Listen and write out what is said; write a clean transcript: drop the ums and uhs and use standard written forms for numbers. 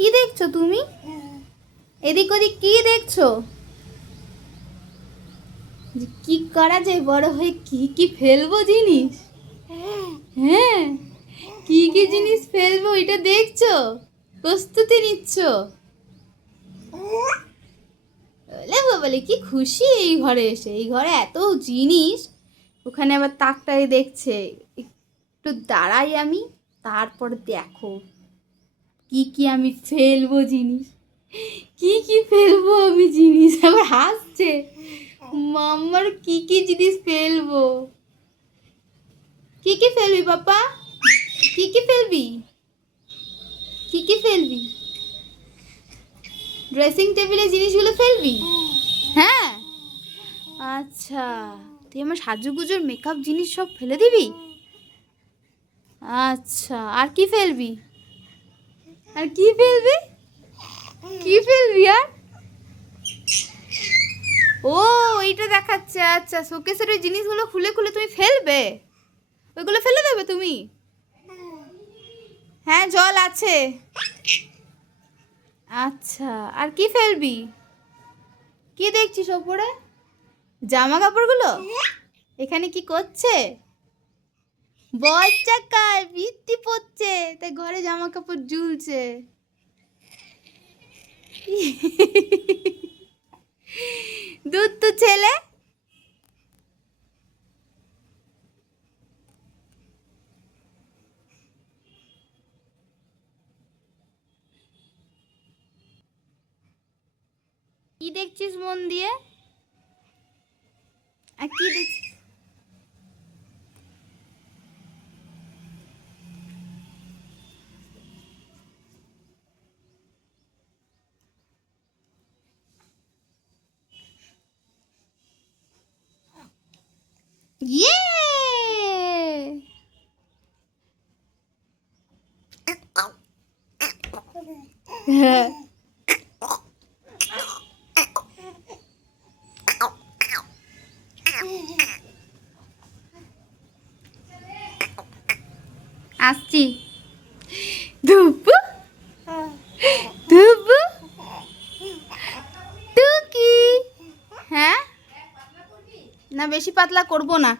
কি দেখছো তুমি? এদিক ওদিক কি দেখছো? যে কি করা যায় বড় হয়ে, কি কি ফেলবো জিনিস? হ্যাঁ, কি কি জিনিস ফেলবো এটা দেখছো? প্রস্তুতি নিচ্ছ? বলে বলে কি খুশি এই ঘরে এসে, এই ঘরে এত জিনিস। ওখানে আবার তাকটাই দেখছে। একটু দাঁড়াই আমি, তারপর দেখো কি কি আমি ফেলবো জিনিস। কি কি ফেলবো আমি জিনিস, আবার হাসছে। মাম্মার কি কি জিনিস ফেলবো? কি কি ফেলবি পাপা? কি কি ফেলবি? কি কি ফেলবি? ড্রেসিং টেবিলে জিনিসগুলো ফেলবি? হ্যাঁ, আচ্ছা। তুই আমার সাজুগুজোর মেকআপ জিনিস সব ফেলে দিবি? আচ্ছা, আর কি ফেলবি? আর কি ফেলবি? কি ফেলবি আর? ও, এইটা দেখাচ্ছে। আচ্ছা, শোকেসের ওই জিনিসগুলো খুলে খুলে তুমি ফেলবে? ওইগুলো ফেলে দেবে তুমি? হ্যাঁ, জল আছে। আচ্ছা, আর কি ফেলবি? কি দেখছিস ওপরে? জামা কাপড়গুলো এখানে কি করছে? বজ্জাকার বৃষ্টি পড়ছে, তাই ঘরে জামা কাপড় ঝুলছে। দুধ তো ছেলে। কি দেখছিস মন দিয়ে? আর কি দেখছিস? ইয়ে, হ্যাঁ, আসছি। ধুপু ধুপু টুকি। হ্যাঁ, না বেশি পাতলা করব না।